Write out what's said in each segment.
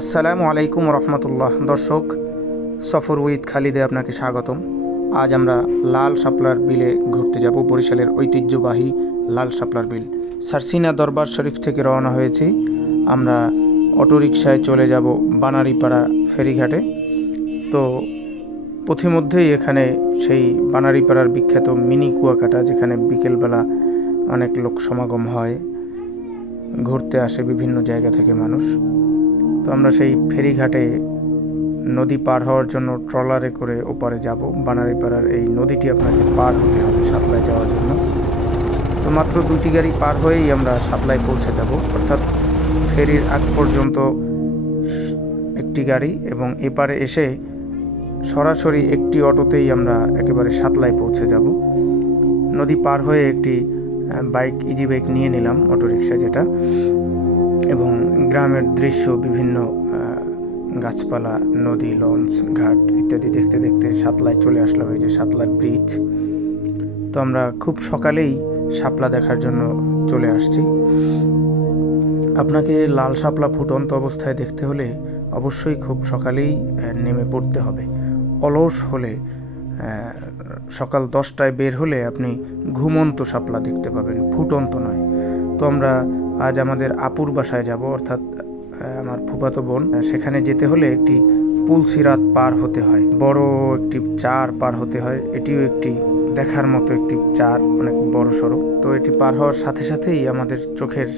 আসসালামু আলাইকুম রহমতুল্লাহ। দর্শক, সফর উইথ খালিদে আপনাকে স্বাগতম। আজ আমরা লাল শাপলার বিলে ঘুরতে যাব। বরিশালের ঐতিহ্যবাহী লাল শাপলার বিল। সারসিনা দরবার শরীফ থেকে রওনা হয়েছি। আমরা অটোরিকশায় চলে যাব বানারীপাড়া ফেরিঘাটে। তো পথিমধ্যেই এখানে সেই বানারীপাড়ার বিখ্যাত মিনি কুয়াকাটা, যেখানে বিকেলবেলা অনেক লোক সমাগম হয়, ঘুরতে আসে বিভিন্ন জায়গা থেকে মানুষ। তো আমরা সেই ফেরিঘাটে নদী পার হওয়ার জন্য ট্রলারে করে ওপারে যাব। বানারীপাড়ার এই নদীটি আপনাকে পার হতে হবে সাতলায় যাওয়ার জন্য। তো মাত্র 2টি গাড়ি পার হয়েই আমরা সাতলায় পৌঁছে যাব, অর্থাৎ ফেরির আগ পর্যন্ত একটি গাড়ি এবং এপারে এসে সরাসরি একটি অটোতেই আমরা একেবারে সাতলায় পৌঁছে যাব। নদী পার হয়ে একটি বাইক, ইজি বাইক নিয়ে নিলাম, অটোরিকশা যেটা, এবং গ্রামের দৃশ্য, বিভিন্ন গাছপালা, নদী, লঞ্চ, ঘাট ইত্যাদি দেখতে দেখতে সাতলায় চলে আসলাম। এই যে সাতলার ব্রিজ। তো আমরা খুব সকালেই শাপলা দেখার জন্য চলে আসছি। আপনাকে লাল শাপলা ফুটন্ত অবস্থায় দেখতে হলে অবশ্যই খুব সকালেই নেমে পড়তে হবে। অলস হলে সকাল 10টায় বের হলে আপনি ঘুমন্ত শাপলা দেখতে পাবেন, ফুটন্ত নয়। তো আমরা আজ আমাদের আপুর বাসায় যাব, অর্থাৎ আমার ফুফাতো বোন। সেখানে যেতে হলে একটি পুলসিরাত পার হতে হয়, বড় একটি চার পার হতে হয়। এটিও একটি দেখার মতো একটি চার, অনেক বড় সড়ো। তো এটি পার হওয়ার সাথে সাথেই আমাদের চোখের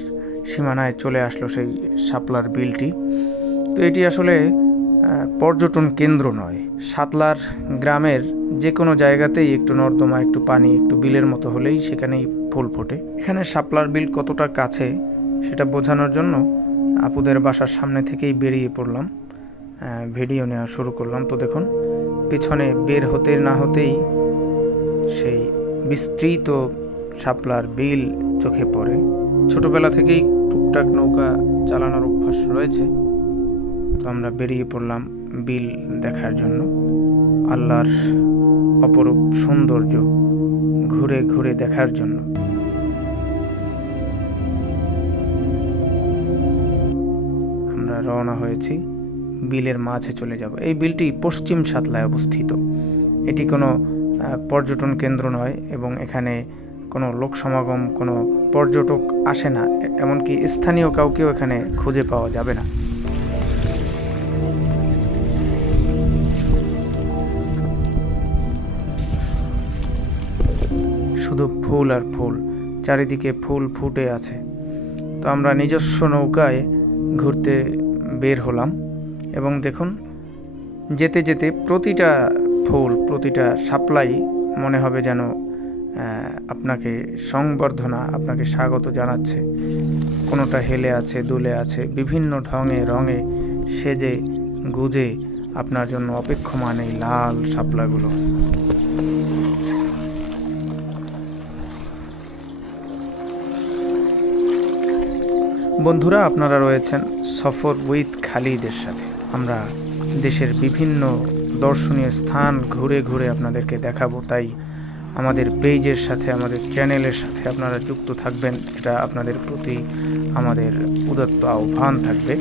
সীমানায় চলে আসলো সেই শাপলার বিলটি। তো এটি আসলে পর্যটন কেন্দ্র নয়। সাতলার গ্রামের যে কোনো জায়গাতেই একটু নর্দমা, একটু পানি, একটু বিলের মতো হলেই সেখানেই ফুল ফোটে। এখানে শাপলার বিল কতটা কাছে সেটা বোঝানোর জন্য আপুদের বাসার সামনে থেকেই বেরিয়ে পড়লাম, ভিডিও নেওয়া শুরু করলাম। তো দেখুন, পিছনে বের হতে না হতেই সেই বিস্তৃত শাপলার বিল চোখে পড়ে। ছোটবেলা থেকেই টুকটাক নৌকা চালানোর অভ্যাস রয়েছে। তো আমরা বেরিয়ে পড়লাম বিল দেখার জন্য। আল্লাহর অপরূপ সৌন্দর্য ঘুরে ঘুরে দেখার জন্য। আমরা রওনা হয়েছি, বিলের মাঝে চলে যাব। এই বিলটি পশ্চিম সাতলায় অবস্থিত। এটি কোনো পর্যটন কেন্দ্র নয় এবং এখানে কোনো লোক সমাগম, কোনো পর্যটক আসে না, এমনকি স্থানীয় কাউকেও এখানে খুঁজে পাওয়া যাবে না। শুধু ফুল আর ফুল, চারিদিকে ফুল ফুটে আছে। তো আমরা নিজস্ব নৌকায় ঘুরতে বের হলাম এবং দেখুন, যেতে যেতে প্রতিটা ফুল, প্রতিটা শাপলাই মনে হবে যেন আপনাকে সংবর্ধনা, আপনাকে স্বাগত জানাচ্ছে। কোনোটা হেলে আছে, দুলে আছে, বিভিন্ন ঢঙে রঙে সেজে গুজে আপনার জন্য অপেক্ষমান এই লাল শাপলাগুলো। বন্ধুরা, আপনারা রয়েছেন সফর উইথ খালিদের সাথে। আমরা দেশের বিভিন্ন দর্শনীয় স্থান ঘুরে ঘুরে আপনাদেরকে দেখাবো। তাই আমাদের পেজের সাথে, আমাদের চ্যানেলের সাথে আপনারা যুক্ত থাকবেন, এটা আপনাদের প্রতি আমাদের উদাত্ত আহ্বান থাকবে।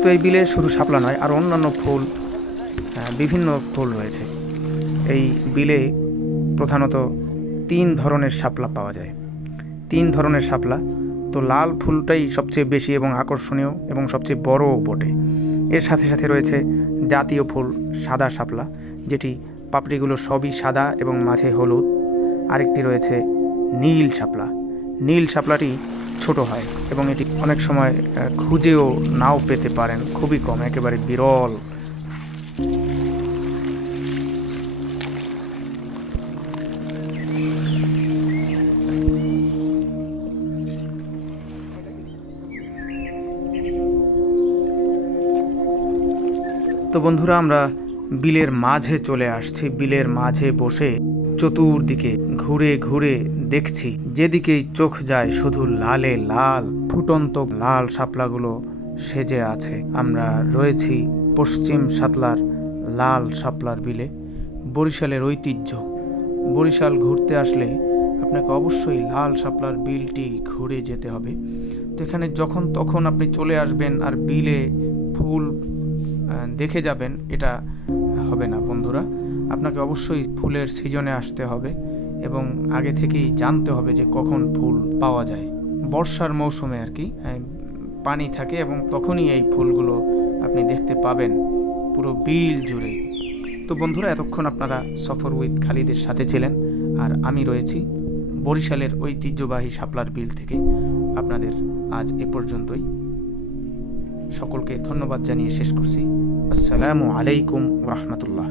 তো এই বিলে শুধু শাপলা নয়, আর অন্যান্য ফুল, বিভিন্ন ফুল রয়েছে। এই বিলে প্রধানত 3 ধরনের শাপলা পাওয়া যায়। 3 ধরনের শাপলা। তো লাল ফুলটাই সবচেয়ে বেশি এবং আকর্ষণীয় এবং সবচেয়ে বড়ও বটে। এর সাথে সাথে রয়েছে জাতীয় ফুল সাদা শাপলা, যেটি পাপড়িগুলো সবই সাদা এবং মাঝে হলুদ। আরেকটি রয়েছে নীল শাপলা। নীল শাপলাটি ছোট হয় এবং এটি অনেক সময় খুঁজেও নাও পেতে পারেন, খুবই কম, একেবারে বিরল। তো বন্ধুরা, আমরা বিলের মাঝে চলে আসছি। বিলের মাঝে বসে চতুর্দিকে ঘুরে ঘুরে দেখছি, যেদিকেই চোখ যায় শুধু লালে লাল, ফুটন্ত লাল শাপলাগুলো সেজে আছে। আমরা রয়েছি পশ্চিম সাতলার লাল শাপলার বিলে। বরিশালের ঐতিহ্য। বরিশাল ঘুরতে আসলে আপনি আপনাকে অবশ্যই লাল শাপলার বিলটি ঘুরে যেতে হবে। তো এখানে যখন তখন আপনি চলে আসবেন আর বিলে ফুল দেখে যাবেন, এটা হবে না বন্ধুরা। আপনাকে অবশ্যই ফুলের সিজনে আসতে হবে এবং আগে থেকেই জানতে হবে যে কখন ফুল পাওয়া যায়। বর্ষার মৌসুমে আর কি পানি থাকে এবং তখনই এই ফুলগুলো আপনি দেখতে পাবেন পুরো বিল জুড়ে। তো বন্ধুরা, এতক্ষণ আপনারা সফর উইথ খালিদের সাথে ছিলেন, আর আমি রয়েছি বরিশালের ঐতিহ্যবাহী শাপলার বিল থেকে। আপনাদের আজ এ পর্যন্তই। সকলকে ধন্যবাদ জানিয়ে শেষ করছি। আসসালামু আলাইকুম ওয়া রাহমাতুল্লাহ।